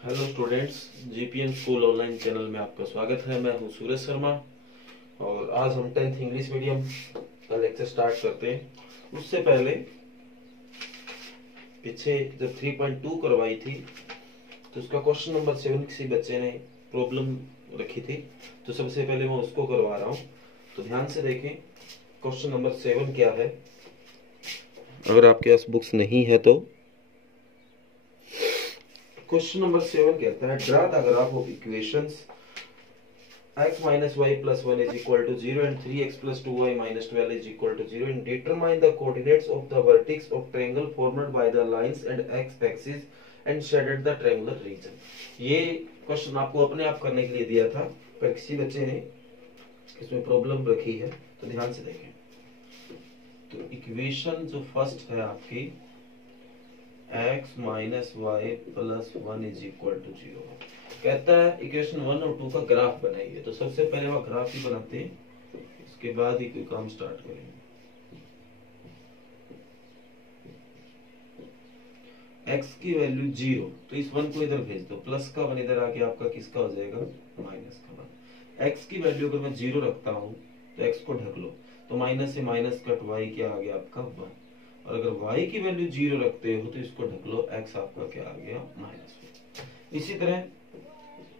Hello students, GPN school online channel में आपका स्वागत है। मैं हूं सूरज शर्मा और आज हम 10th इंग्लिश मीडियम का लेक्चर स्टार्ट करते हैं। उससे पहले पीछे जब 3.2 करवाई थी तो उसका क्वेश्चन नंबर 7 किसी बच्चे ने प्रॉब्लम रखी थी, तो सबसे पहले मैं उसको करवा रहा हूँ। तो ध्यान से देखें, क्वेश्चन नंबर 7 क्या है। अगर आपके पास बुक्स नहीं है तो क्वेश्चन नंबर 7 कहता है, draw the graph of equations x minus y plus 1 is equal to 0 and 3x plus 2y minus 12 is equal to 0 and determine the coordinates of the vertex of triangle formed by the lines and x axis and shaded the triangular region। ये question आपको अपने आप करने के लिए दिया था, पर किसी बच्चे ने इसमें प्रॉब्लम रखी है, तो ध्यान से देखें। तो इक्वेशन जो फर्स्ट है आपकी x minus y plus 1 is equal to 0 कहता है इक्वेशन 1 और 2 का ग्राफ बनाइए। तो सबसे पहले वह ग्राफ ही बनाते हैं, इसके बाद ही कोई काम स्टार्ट करेंगे। x की वैल्यू 0, तो इस 1 को इधर भेज दो, प्लस का 1 इधर आके आपका किसका हो जाएगा, माइनस का 1। x की वैल्यू अगर मैं 0 रखता हूं तो x को ढक लो, तो माइनस से माइनस कट y क्या आ गया आपका 1। और अगर y की वैल्यू 0 रखते हो तो इसको ढक लो, x आपका क्या आ गया, -1। इसी तरह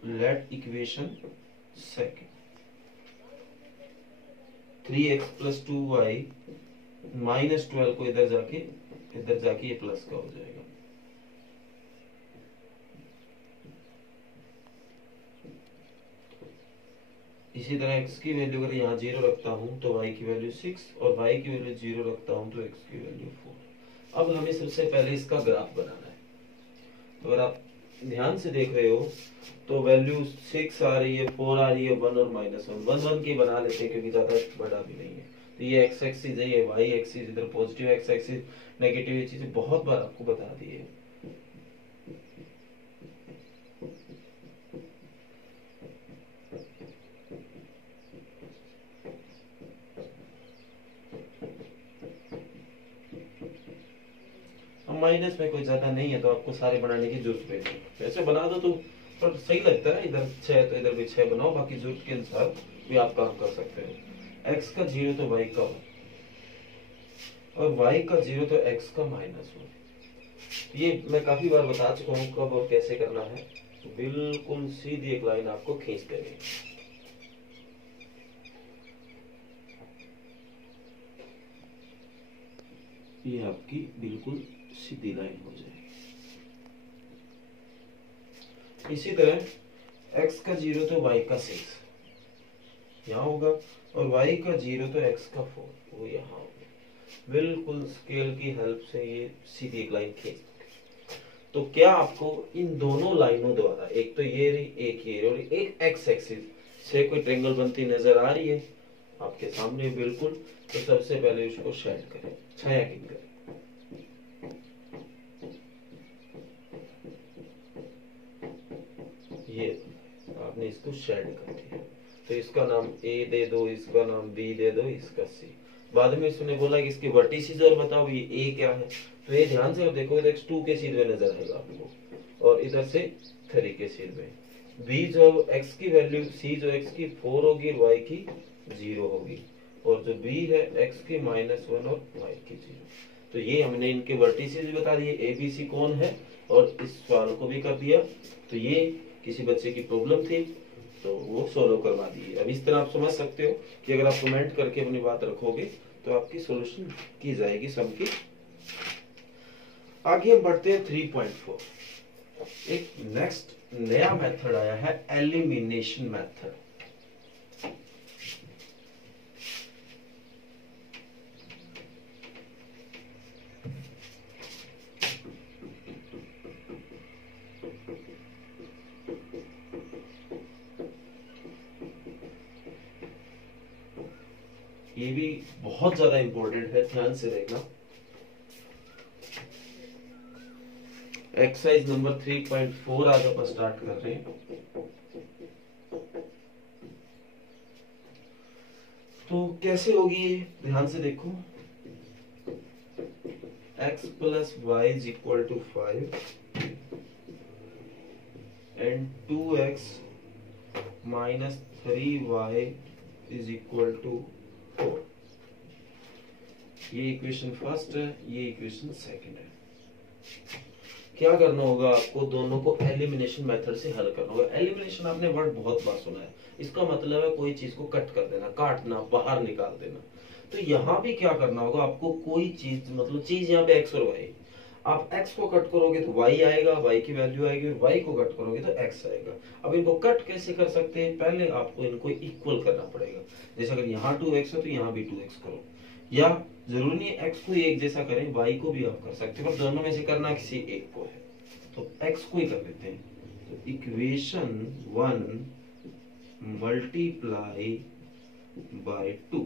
let equation second 3x plus 2y -12 को इधर जाके ये प्लस का हो जाएगा। इसी तरह x की वैल्यू अगर यहाँ 0 रखता हूं तो y की वैल्यू 6 और y की वैल्यू 0 रखता हूं तो x की वैल्यू 4। अब हमें सबसे पहले इसका ग्राफ बनाना है। तो अगर आप ध्यान से देख रहे हो तो वैल्यू 6 आ रही है, 4 आ रही है, 1 और -1 1 के बना लेते हैं क्योंकि ज्यादा बड़ा भी नहीं है। तो ये x एक्सिस है, ये y एक्सिस, इधर पॉजिटिव x एक्सिस, नेगेटिव, ये चीजें बहुत बार आपको बता दी है। माइनस में कोई ज्यादा नहीं है तो आपको सारे बनाने की जरूरत नहीं, ऐसे बना दो तो पर सही लगता है। इधर 6 तो इधर भी 6 बनाओ, बाकी जरूरत के अनुसार भी आप काम कर सकते हैं। x का 0 तो y का 1 और y का 0 तो x का -1। ये मैं काफी बार बता चुका हूँ कब और कैसे करना है। बिल्कुल सीधी एक लाइन आपको खींच देनी, ये आपकी बिल्कुल सीधी लाइन हो जाएगी। इसी तरह x का 0 तो y का 6 यहाँ होगा और y का 0 तो x का 4 वो यहाँ होगा। बिल्कुल स्केल की हेल्प से ये सीधी एक लाइन खींच। तो क्या आपको इन दोनों लाइनों द्वारा, एक तो ये रही, एक ये और एक x एक्सिस से कोई ट्रायंगल बनती नजर आ रही है आपके सामने बिल्कुल। तो सबसे पहले उसको शेड करें, छायांकित करें। ये आपने इसको शेड कर दिया, तो इसका नाम A दे दो, इसका नाम B दे दो, इसका C। बाद में इसने बोला कि इसके वर्टिसेस और बताओ ये A क्या है। तो ये ध्यान से देखो, इधर 2 के सीध में नजर आएगा आपको और इधर से 3 के सीध में। B जो x की वैल्यू, C जो x की 4 होगी, y की 0 होगी, और जो B है x की -1 और y की 0। तो ये हमने इनके वर्टिसेस भी बता दिए, A B C कौन है, और इस सवाल को भी कर दिया। तो ये किसी बच्चे की प्रॉब्लम थी तो वो सोल्व करवा दी। अब इस तरह आप समझ सकते हो कि अगर आप कमेंट करके अपनी बात रखोगे तो आपकी सॉल्यूशन की जाएगी सबकी। आगे हम बढ़ते हैं 3.4। एक नेक्स्ट नया मेथड आया है, एलिमिनेशन मेथड। ये भी बहुत ज्यादा इंपॉर्टेंट है, ध्यान से देखना। एक्सरसाइज नंबर 3.4 आज अपन स्टार्ट कर रहे हैं। तो कैसे होगी ये, ध्यान से देखो। x plus y is equal to 5 and 2x minus 3y is equal to 4। ये इक्वेशन फर्स्ट है, ये इक्वेशन सेकंड है। क्या करना होगा आपको, दोनों को एलिमिनेशन मेथड से हल करना होगा। एलिमिनेशन आपने वर्ड बहुत बार सुना है, इसका मतलब है कोई चीज को कट कर देना, काटना, बाहर निकाल देना। तो यहाँ भी क्या करना होगा आपको, कोई चीज मतलब चीज यहाँ पे x और y, आप x को कट करोगे तो y आएगा, y की वैल्यू आएगी, y को कट करोगे तो x आएगा। अब इनको कट कैसे कर सकते हैं, पहले आपको इनको इक्वल करना पड़ेगा। जैसे अगर यहाँ 2x है तो यहाँ भी 2x करो, या जरूरी नहीं x को एक जैसा करें, y को भी आप कर सकते हो, पर दोनों में से करना किसी एक को है, तो x को ही कर लेते हैं। तो इक्वेशन 1 मल्टीप्लाई बाय 2,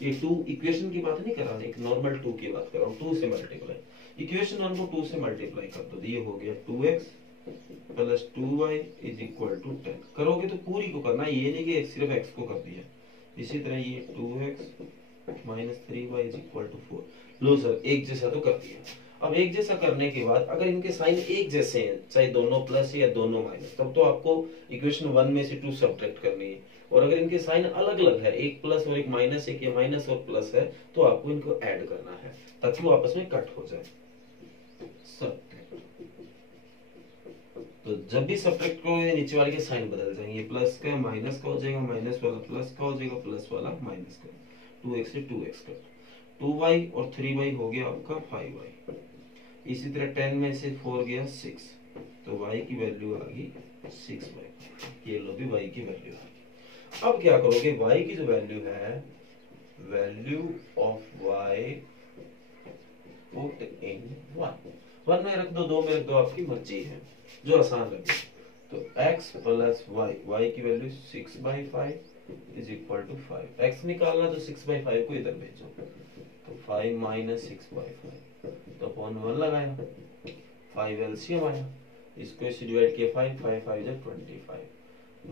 ये 2 इक्वेशन की बात नहीं कर रहा, एक नॉर्मल 2 की बात कर रहा हूँ। 2 से मल्टीप्लाई, इक्वेशन 1 को 2 से मल्टीप्लाई कर दो, ये हो गया 2x plus 2y is equal to 10। करोगे तो पूरी को करना, ये नहीं कि सिर्फ x को कर दिया। इसी तरह ये 2x minus 3y is equal to 4। लो सर एक जैसा तो कर दिया। अब एक जैसा करने के बाद अगर इनके साइन एक जैसे हैं, चाहे दोनों प्लस या दोनों माइनस, तब तो आपको इक्वेशन 1 में से 2 सब्ट्रैक्ट करनी है। और अगर इनके साइन अलग अलग है, एक प्लस और एक माइनस, एक माइनस और प्लस है, तो आपको इनको ऐड करना है ताकि वो आपस में कट हो जाए। तो जब भी सब्ट्रैक्ट करोगे नीचे वाले के साइन बदल जाएंगे, प्लस का माइनस का हो जाएगा, माइनस वाला प्लस का हो जाएगा, प्लस वाला माइनस का। 2x से 2x कट, 2y और 3y हो गया आपका 5y। इसी तरह 10 में से 4 गया 6, तो y की वैल्यू आ गई 6y। ये लो भी y की वैल्यू आ गई। अब क्या करोगे, y की जो वैल्यू है, value of y put in 1 में रख दो, 2 में रख दो, आपकी मर्जी है, जो आसान लगे। तो x प्लस y की value 6/5 is equal to 5। x निकालना तो 6/5 को इधर भेजो, तो 5 माइनस 6/5 तो अपॉन 1 लगाया, 5 एलसीएम आया, इसको इसे डिवाइड किया 5, 5 5 जा 25,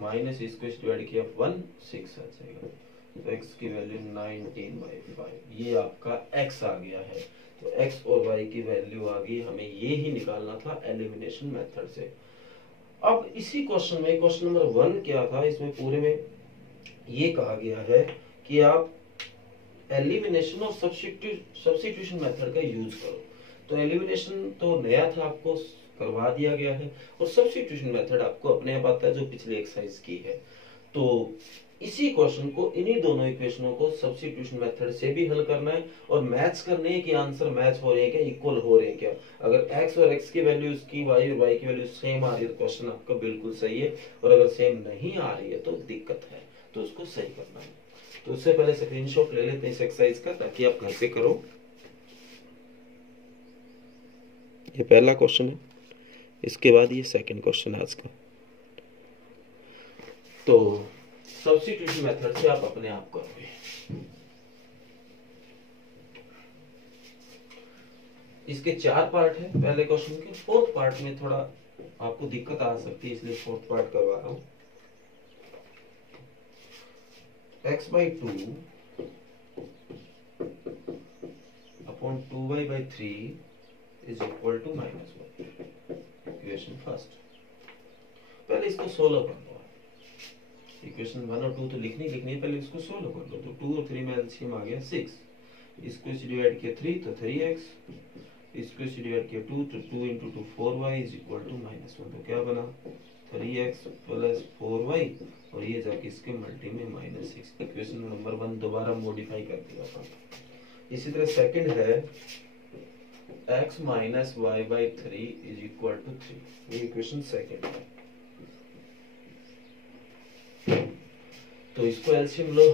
माइनस इसको इसे डिवाइड किया 1, 6 आ जाएगा। तो x की वैल्यू 19/5, ये आपका x आ गया है। तो x और y की वैल्यू आ गई, हमें ये ही निकालना था एलिमिनेशन मेथड से। अब इसी क्वेश्चन में, क्वेश्चन नंबर 1 क्या था, इसमें पूरे में ये कहा गया है कि आप एलिमिनेशन और सब्स्टिट्यूशन मेथड का यूज करो। तो एलिमिनेशन तो नया था, आपको करवा दिया गया है, और सब्स्टिट्यूशन मेथड आपको अपने आप आता है जो पिछले एक्सरसाइज की है। तो इसी क्वेश्चन को, इन्हीं दोनों इक्वेशनों को सब्स्टिट्यूशन मेथड से भी हल करना है, और मैच करने हैं कि आंसर मैच हो रहे हैं क्या, इक्वल हो रहे हैं क्या। अगर x और x की वैल्यू उसकी, y और y की वैल्यू सेम आ रही है तो क्वेश्चन आपका बिल्कुल सही है, और अगर सेम नहीं आ रही है तो दिक्कत है, तो उसको सही करना है। तो उससे पहले स्क्रीनशॉट ले लेते हैं इस एक्सरसाइज का, ताकि आप घर से करो। ये पहला क्वेश्चन है, इसके बाद ये सेकंड क्वेश्चन है आज का। तो सब्स्टिट्यूशन मेथड से आप अपने आप करोगे। इसके 4 पार्ट है पहले क्वेश्चन के। फोर्थ पार्ट में थोड़ा आपको दिक्कत आ सकती है, इसलिए फोर्थ पार्ट करवा रहा हूं। x/2 upon 2y/3 is equal to -1। Equation first, पहले इसको सोल्व कर लो। इक्वेशन 1 और 2 तो लिखनी है, पहले इसको सोल्व कर लो। तो 2 और 3 में एलसीएम आ गया 6, इसको इसे डिवाइड किया 3 तो 3x, इसको इसे डिवाइड किया 2 तो 2 × 2 4y इज इक्वल टू -1। तो क्या बना 3x प्लस 4y, और ये जाके इसके मल्टी में -6। इक्वेशन नंबर 1 दोबारा मॉडिफाई कर दिया था। इसी तरह सेकंड है x minus y/3 is equal to 3। ये इक्वेशन सेकंड है। तो इसको एलसीएम लो,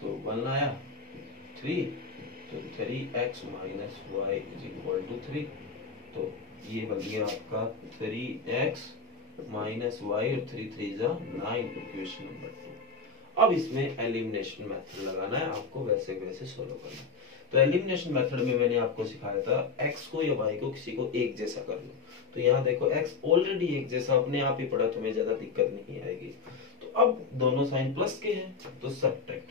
तो 1 आया 3, तो 3x minus y is equal to 3। तो ये बन गया आपका 3x माइनस y और 3 3 जा 9, इक्वेशन नंबर 2। अब इसमें एलिमिनेशन मेथड लगाना है आपको, वैसे वैसे सोल्व करना है। तो एलिमिनेशन मेथड में मैंने आपको सिखाया था x को या y को किसी को एक जैसा कर लो। तो यहाँ देखो x ऑलरेडी एक जैसा अपने आप ही पड़ा, तुम्हें ज्यादा दिक्कत नहीं आएगी। तो अब दोनों साइन प्लस के हैं, तो सब्ट्रैक्ट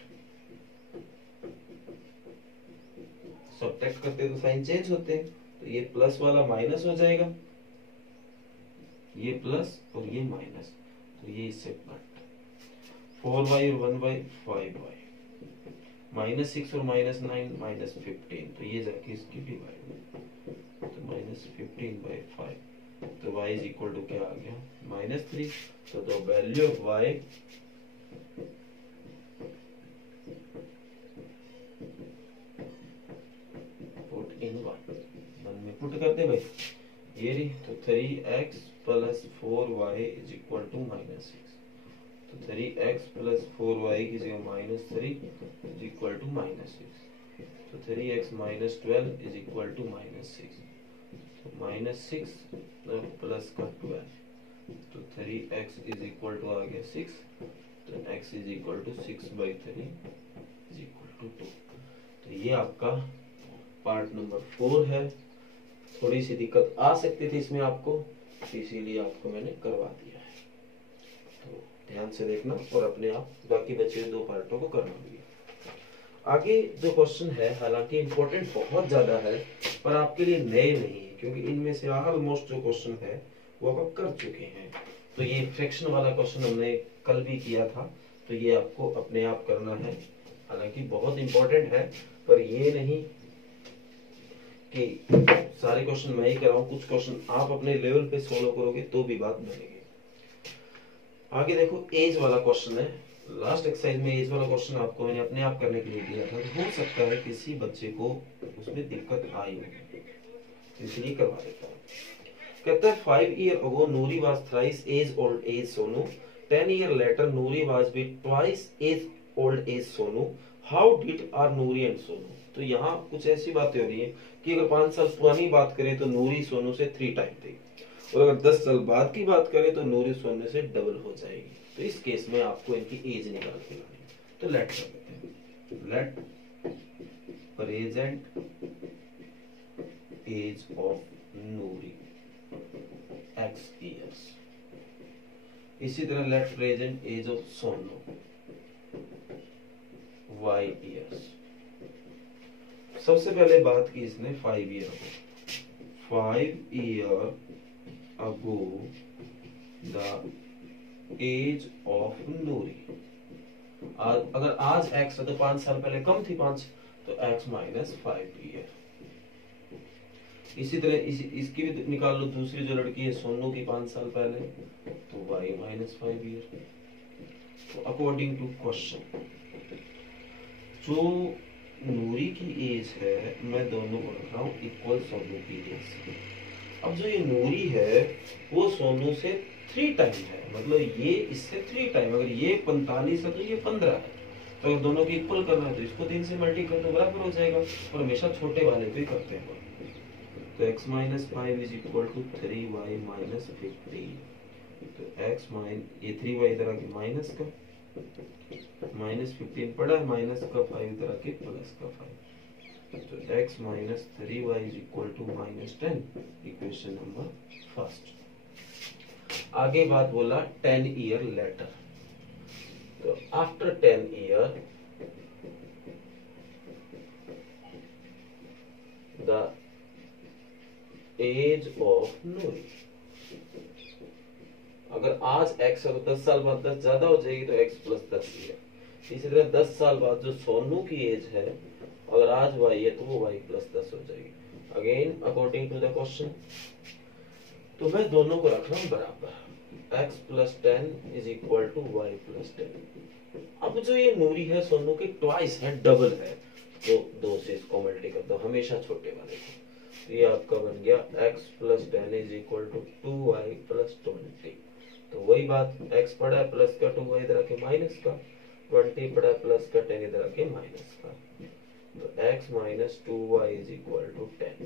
करते तो साइन चेंज होते हैं, तो ये प्लस वाला माइनस हो जाएगा, ये प्लस और ये माइनस, तो ये इससे कट, 4y और 1y 5y, -6 और -9 -15, तो ये जाके इसकी डिवाइड, तो -15/5, तो y इज इक्वल टू क्या आ गया -3। तो the value of y put in 1 में पुट करते भाई, ये रही, तो 3x + 4y is equal to -6, तो 3x + 4y की जगह -3 इज इक्वल टू -6, तो 3x - 12 इज इक्वल टू -6, तो -6 प्लस का 12, तो 3x इज इक्वल टू आ गया 6, तो x is equal to 6/3 is equal to 2। तो ये आपका पार्ट नंबर 4 है। थोड़ी सी दिक्कत आ सकती थी इसमें आपको, इसीलिए आपको मैंने करवा दिया है, तो ध्यान से देखना और अपने आप बाकी बचे हुए 2 पार्टों को करना भी है। आगे जो क्वेश्चन है, हालांकि इम्पोर्टेंट बहुत ज्यादा है पर आपके लिए नए नहीं है, क्योंकि इनमें से ऑलमोस्ट जो क्वेश्चन है वो आप कर चुके हैं। तो ये फ्रैक्शन वाला क्वेश्चन हमने कल भी किया था, तो ये आपको अपने आप करना है। हालांकि बहुत इंपॉर्टेंट है, पर ये नहीं कि सारे क्वेश्चन मैं ही कराऊं, कुछ क्वेश्चन आप अपने लेवल पे सोल्व करोगे तो भी बात बनेगी। आगे देखो, एज वाला क्वेश्चन है। लास्ट एक्सरसाइज में एज वाला क्वेश्चन आपको मैंने अपने आप करने के लिए दिया था, तो हो सकता है किसी बच्चे को उसमें दिक्कत आई हो, इसलिए करवा देता हूँ। कहता है 5 years ago Noori was thrice as old as Sonu. 10 years later Noori was be twice as old as Sonu. How did are Noori and Sonu? तो यहाँ कुछ ऐसी बातें हो रही है कि अगर 5 साल पुरानी बात करें तो नूरी सोनू से 3 टाइम थी, और अगर 10 साल बाद की बात करें तो नूरी सोनू से डबल हो जाएगी। तो इस केस में आपको इनकी एज निकाल के लानी है, तो लेट कर देते हैं। Let present age of Noori x years, इसी तरह let present age of Sonu y years। सबसे पहले बात की इसने 5 year ago, 5 year ago the age of Noori. अगर आज x है तो 5 साल पहले कम थी 5, तो x - 5 year। इसी तरह इसकी भी निकाल लो, दूसरी जो लड़की है सोनू की 5 साल पहले, तो y - 5 year। तो अकॉर्डिंग टू क्वेश्चन जो नूरी की एज है, मैं दोनों को रख रहा हूँ इक्वल सोनू की एज से। अब जो ये नूरी है वो सोनू से 3 टाइम है, मतलब ये इससे 3 टाइम, अगर ये 45 है तो ये 15 है, तो अगर दोनों की इक्वल करना है तो इसको 3 से मल्टी कर दो, बराबर हो जाएगा। और हमेशा छोटे वाले पे करते हैं, तो x - 5 is equal to 3y - 15, तो x ये 3y इधर आके माइनस का, -15 पड़ा है, माइनस का 5 इधर आके प्लस का 5, तो x - 3y is equal to -10, equation number first. आगे बात बोला 10 year लेटर, तो after 10 year the age of Noori. अगर आज x है तो 10 साल बाद 10 ज्यादा हो जाएगी, तो x + 10 है। इसी तरह 10 साल बाद जो सोनू की एज है, अगर आज y है तो वो y + 10 हो जाएगी। Again according to the question, तो मैं दोनों को रख रहा हूं बराबर, x + 10 is equal to y + 10। अब जो ये नूरी है सोनू के ट्वाइस है, डबल है, तो 2 से इसको मल्टी कर दो, हमेशा छोटे वाले को। तो ये आपका बन गया x + 10 is equal to 2y + 20। तो वही बात, x पड़ा है प्लस का 2y इधर आके माइनस का, 20 पड़ा है प्लस का 10 इधर आके माइनस का, तो x - 2y is equal to 10,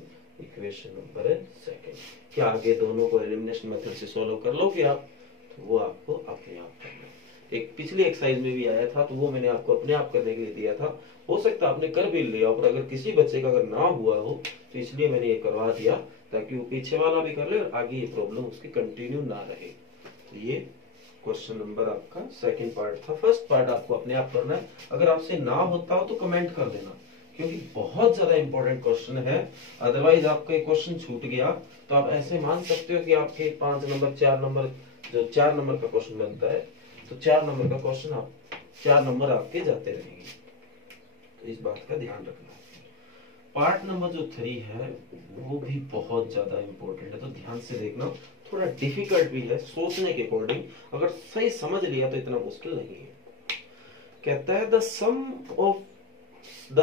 equation number 2। क्या आगे दोनों को एलिमिनेशन मेथड से सॉल्व कर लोगे आप? तो वो आपको अपने आप करना है। एक पिछली एक्सरसाइज में भी आया था, तो वो मैंने आपको अपने आप करने के लिए दिया था, हो सकता है आपने कर भी लिया, और अगर किसी बच्चे का अगर ना हुआ हो तो इसलिए मैंने ये करवा दिया, ताकि वो पीछे वाला भी कर ले और आगे ये प्रॉब्लम उसकी कंटिन्यू ना रहे। तो ये क्वेश्चन नंबर आपका सेकंड पार्ट था। फर्स्ट पार्ट आपको अपने आप करना है। अगर आपसे ना होता हो तो कमेंट कर देना क्योंकि बहुत ज्यादा इंपॉर्टेंट क्वेश्चन है। अदरवाइज आपका एक क्वेश्चन छूट गया तो आप ऐसे मान सकते हो कि आपके 5 नंबर 4 नंबर जो 4 नंबर का क्वेश्चन बनता है तो 4 नंबर का क्वेश्चन आप 4 नंबर आपके जाते रहेंगे। तो इस बात का ध्यान रखना है। पार्ट नंबर जो 3 है वो भी बहुत ज्यादा इंपॉर्टेंट है, तो ध्यान से देखना। थोड़ा डिफिकल्ट भी है सोचने के अकॉर्डिंग, अगर सही समझ लिया तो इतना मुश्किल नहीं है। कहता है the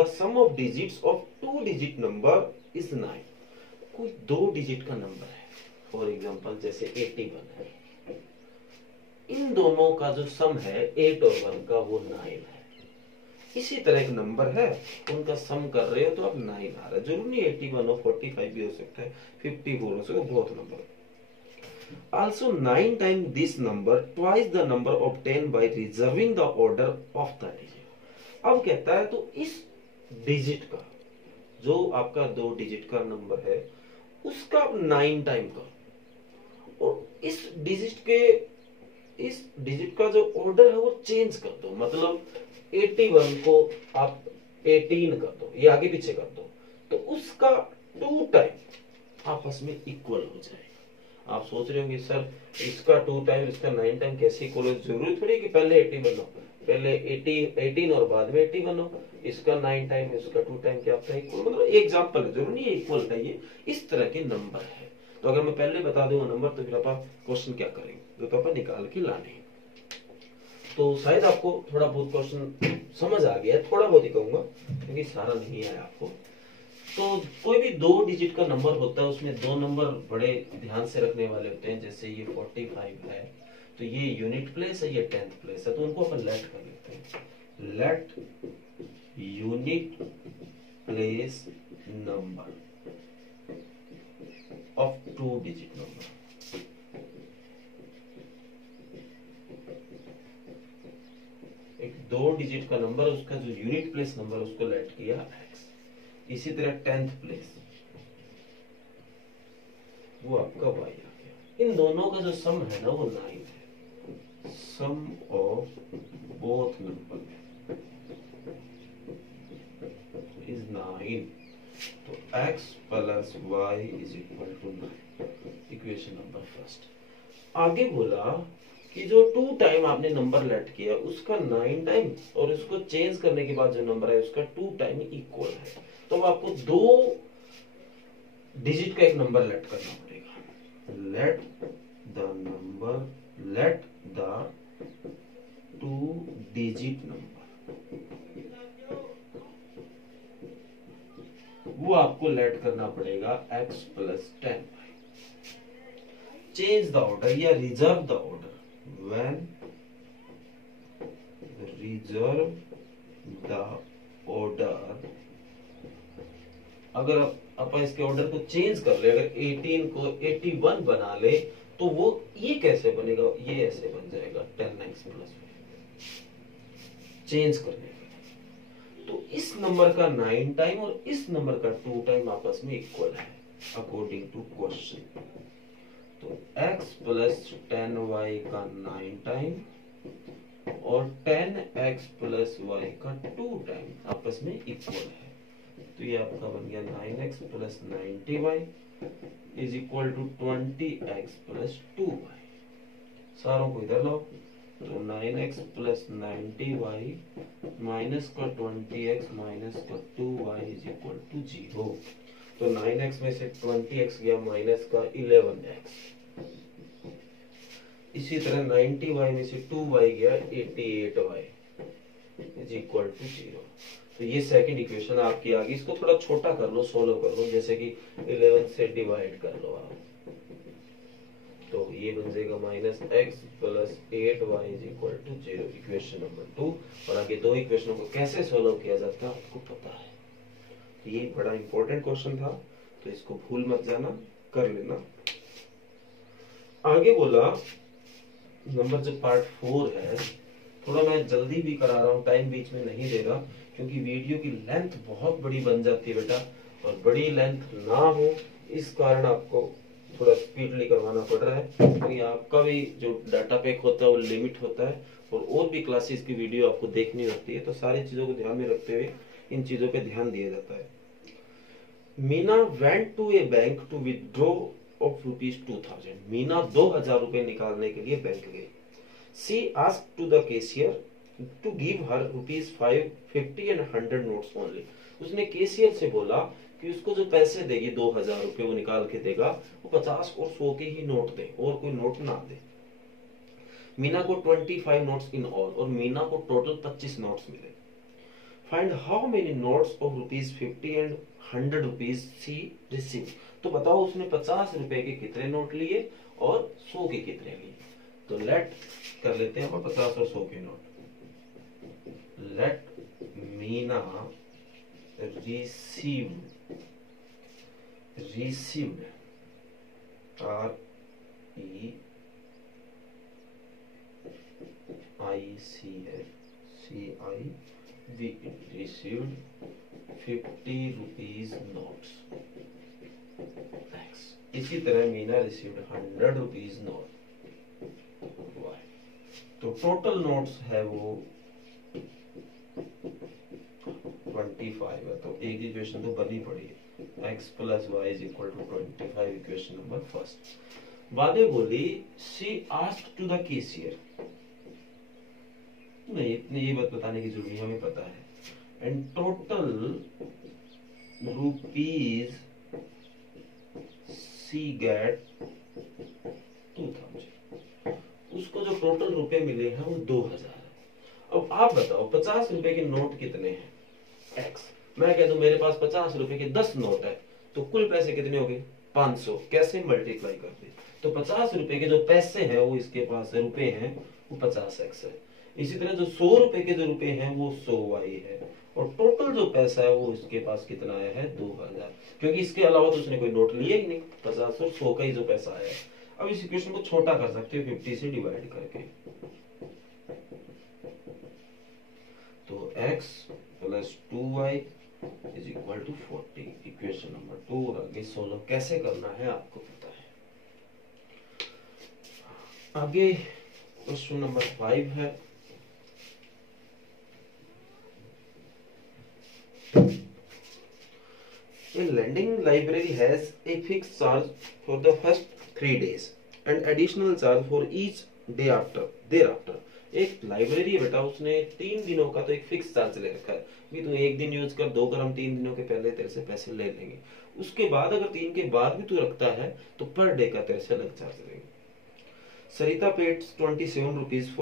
sum of digits of 2 digit number is 9। कोई 2 डिजिट का नंबर है, फॉर एग्जांपल जैसे 81 है, इन दोनों का जो सम है 8 और 1 का वो 9 है। इसी तरह एक नंबर है, उनका सम कर रहे हो तो अब 9 आ रहा है। जरूर नहीं 81 हो, 45 भी हो सकता है, 54 हो सकता है, बहुत number. Also 9 times this number, twice the number obtained by reserving the order of the digit। अब कहता है तो इस डिजिट का जो आपका 2 डिजिट का नंबर है उसका 9 टाइम का, और इस डिजिट का जो ऑर्डर है वो चेंज कर दो। मतलब 81 को आप 18 कर दो, ये आगे पीछे कर दो, तो उसका 2 टाइम आपस में इक्वल हो जाएगा। आप सोच रहे होंगे सर इसका 2 टाइम इसका 9 टाइम कैसे इक्वल हो? जरूरी थोड़ी कि पहले 81 हो, पहले 18 और बाद में 81 हो। इसका 9 टाइम इसका 2 टाइम क्या होता है इक्वल? मतलब एग्जांपल है, जरूरी नहीं है इक्वल है। ये इस तरह के नंबर है। तो अगर मैं पहले बता दूंगा नंबर तो फिर आप क्वेश्चन क्या करेंगे, तो आप निकाल के लाने। तो शायद आपको थोड़ा बहुत क्वेश्चन समझ आ गया, थोड़ा बहुत ही कहूंगा क्योंकि सारा नहीं आया आपको। तो कोई भी 2 डिजिट का नंबर होता है उसमें 2 नंबर बड़े ध्यान से रखने वाले होते हैं। जैसे ये 45 है तो ये यूनिट प्लेस है, ये 10th प्लेस है, तो उनको अपन लेट कर लेते हैं। Let unit place number of 2 digit number. एक 2 डिजिट का नंबर, उसका जो यूनिट प्लेस नंबर उसको लेट किया x। इसी तरह 10th प्लेस वो आपका y आ गया। इन दोनों का जो सम है ना वो 9 है। Sum of both number is 9। तो x plus y is equal to 9, equation number first. आगे बोला कि जो 2 टाइम आपने नंबर लेट किया उसका 9 टाइम और उसको चेंज करने के बाद जो नंबर है उसका 2 टाइम इक्वल है। तो आपको 2 डिजिट का एक नंबर लेट करना पड़ेगा। लेट द 2 डिजिट नंबर, वो आपको लेट करना पड़ेगा x plus 10। Change the order या reserve the order. When reserve the order, अगर अपन इसके ऑर्डर को चेंज कर ले, अगर 18 को 81 बना ले तो वो ये कैसे बनेगा? ये ऐसे बन जाएगा 10x प्लस चेंज करने का। तो इस नंबर का 9 टाइम और इस नंबर का 2 टाइम आपस में इक्वल है अकॉर्डिंग टू क्वेश्चन। तो x प्लस 10y का 9 टाइम और 10x प्लस y का 2 टाइम आपस में इक्वल है। तो ये आपका बन गया 9x plus 90y is equal to 20x plus 2y। सारों को इधर लाओ, तो 9x प्लस 90y माइनस का 20x माइनस का 2y इज इक्वल टू 0। तो 9x में से 20x गया माइनस का 11x। इसी तरह 90y में से 2y गया 88y इज इक्वल टू 0। तो ये सेकंड इक्वेशन आपकी आ गई। इसको थोड़ा छोटा कर लो, सोल्व कर लो, जैसे कि 11 से डिवाइड कर लो आप। तो ये बन जाएगा minus x plus 8y is equal to 0, equation number 2। और आगे 2 इक्वेशनों को कैसे सोल्व किया जाता है आपको पता है। तो ये बड़ा इंपॉर्टेंट क्वेश्चन था, तो इसको भूल मत जाना, कर लेना। आगे बोला नंबर जो पार्ट 4 है, थोड़ा मैं जल्दी भी करा रहा हूँ, टाइम बीच में नहीं देगा क्योंकि वीडियो की लेंथ बहुत बड़ी बन जाती है बेटा, और बड़ी लेंथ ना हो इस कारण आपको थोड़ा स्पीडली करवाना पड़ रहा है, क्योंकि आपका भी जो डाटा पैक होता है वो लिमिट होता है और भी क्लासेस की वीडियो आपको देखनी होती है। तो सारी चीजों को ध्यान में रखते हुए इन चीजों पे ध्यान दिया जाता है। Meena went to a bank to withdraw of ₹2000। Meena 2000 रुपए निकालने के लिए बैंक गई। She asked to the cashier to give her ₹5, 50 and 100 notes only. उसने कैशियर से बोला कि उसको जो पैसे देगी 2000 रुपए वो निकाल के देगा, वो 50 और 100 के ही नोट दे और कोई नोट ना दे। मीना को 25 नोट्स इन ऑल, और मीना को टोटल 25 नोट्स मिले। Find how many notes of ₹50 and 100 rupees she receive. तो बताओ उसने 50 रुपए के कितने नोट लिए और 100 के कितने लिए। तो लेट कर लेते हैं 50 और 100 के नोट। Let Meena received received 50 rupees notes। इसी तरह मीना received 100 rupees note। तो टोटल नोट्स है वो 25 है, तो एक इक्वेशन तो बनी पड़ी है, x + y = 25, equation number first. वादे बोली she asked to the cashier, नहीं इतनी ये बात बताने की जरूरत नहीं, हमें पता है। And total rupees she get 2000। उसको जो टोटल रुपए मिले हैं वो 2000। अब आप बताओ 50 रुपए के नोट कितने हैं x। मैं कह दूं मेरे पास 50 रुपए के 10 नोट है, तो कुल पैसे कितने हो गए 500। कैसे मल्टीप्लाई करते, तो 50 रुपए के जो पैसे हैं वो इसके पास रुपए हैं वो 50x है। इसी तरह जो 100 रुपए के जो रुपए हैं वो 100y है, और टोटल जो पैसा है वो इसके पास कितना आया है 2000, क्योंकि इसके अलावा तो उसने कोई नोट लिए ही नहीं, 50 और 100 का ही जो पैसा आया है। अब इस इक्वेशन को छोटा कर सकते हो 50 से डिवाइड करके। तो x + 2y = 40, इक्वेशन नंबर 2। और आगे सोल्व कैसे करना है आपको पता है। आगे क्वेश्चन नंबर 5 है। A lending library has a fixed charge for the first 3 days and additional charge for each day thereafter। एक लाइब्रेरी है बेटा, उसने 3 दिनों का तो एक फिक्स चार्ज ले रखा है भी तू 1 दिन यूज कर, 2 अगर हम 3 दिनों के पहले तेरे से पैसे ले लेंगे, उसके बाद अगर 3 के बाद भी तू रखता है तो पर डे का तेरे से अलग चार्ज लेंगे। Sarita paid 27 rupees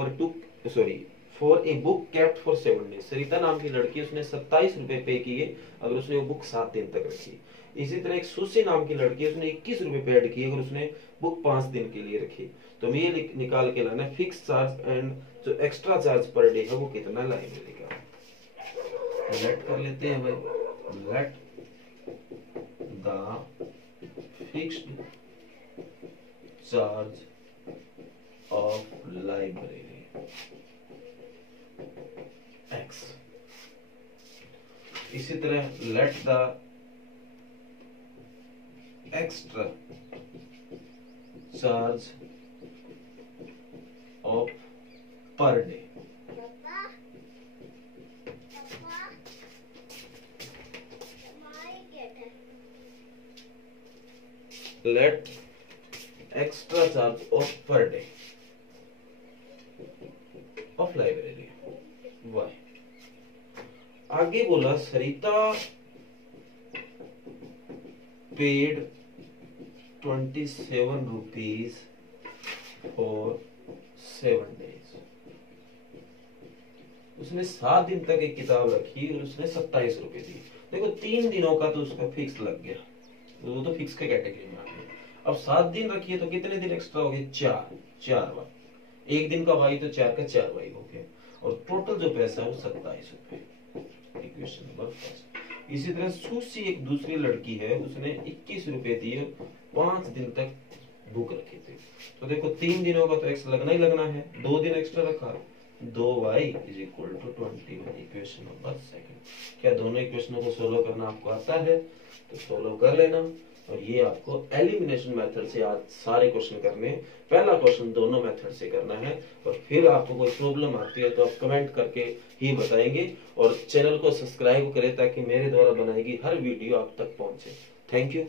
for a book kept for 7 days. Sarita नाम की लड़की, उसने 27 रुपए पे किए अगर उसने वो बुक 7 दिन तक रखी। इसी तरह एक सुशी नाम की लड़की, उसने 21 रुपए पेड किए अगर उसने बुक 5 दिन के लिए रखी। तो ये निकाल के लाना फिक्स चार्ज एंड जो एक्स्ट्रा चार्ज पर डे है वो कितना लाइब्रेरी का। लेट कर लेते हैं भाई, let the fixed charge of library x। इसी तरह let the extra charge of per day let extra charge of per day of library y। आगे बोला Sarita paid 27 rupees for 7 days. उसने 7 दिन तक एक किताब रखी और उसने 27 रुपए दी। देखो 3 दिनों का तो उसका फिक्स लग गया, वो तो फिक्स के कैटेगरी में आ गया। अब 7 दिन रखिए तो कितने दिन एक्स्ट्रा हो गए 4 बार, 1 दिन का y तो 4 का 4 y हो गया, और टोटल जो पैसा है वो 27 रुपए, इक्वेशन नंबर फर्स्ट। इसी तरह सुशी एक दूसरी लड़की है, उसने 21 रुपए दिए 5 दिन तक बुक रखे थे। तो देखो 3 दिनों का तो एक्स लगना ही लगना है, 2 दिन एक्स्ट्रा रखा, 2y = 21, इक्वेशन नंबर सेकंड। क्या दोनों इक्वेशनों को सोल्व करना आपको आता है? तो सोल्व कर लेना। और ये आपको एलिमिनेशन मेथड से आज सारे क्वेश्चन करने हैं। पहला क्वेश्चन दोनों मेथड से करना है, और फिर आपको कोई प्रॉब्लम आती है तो आप कमेंट करके ही बताएंगे। और चैनल को सब्सक्राइब करें ताकि मेरे द्वारा बनाई गई हर वीडियो आप तक पहुंचे। Thank you.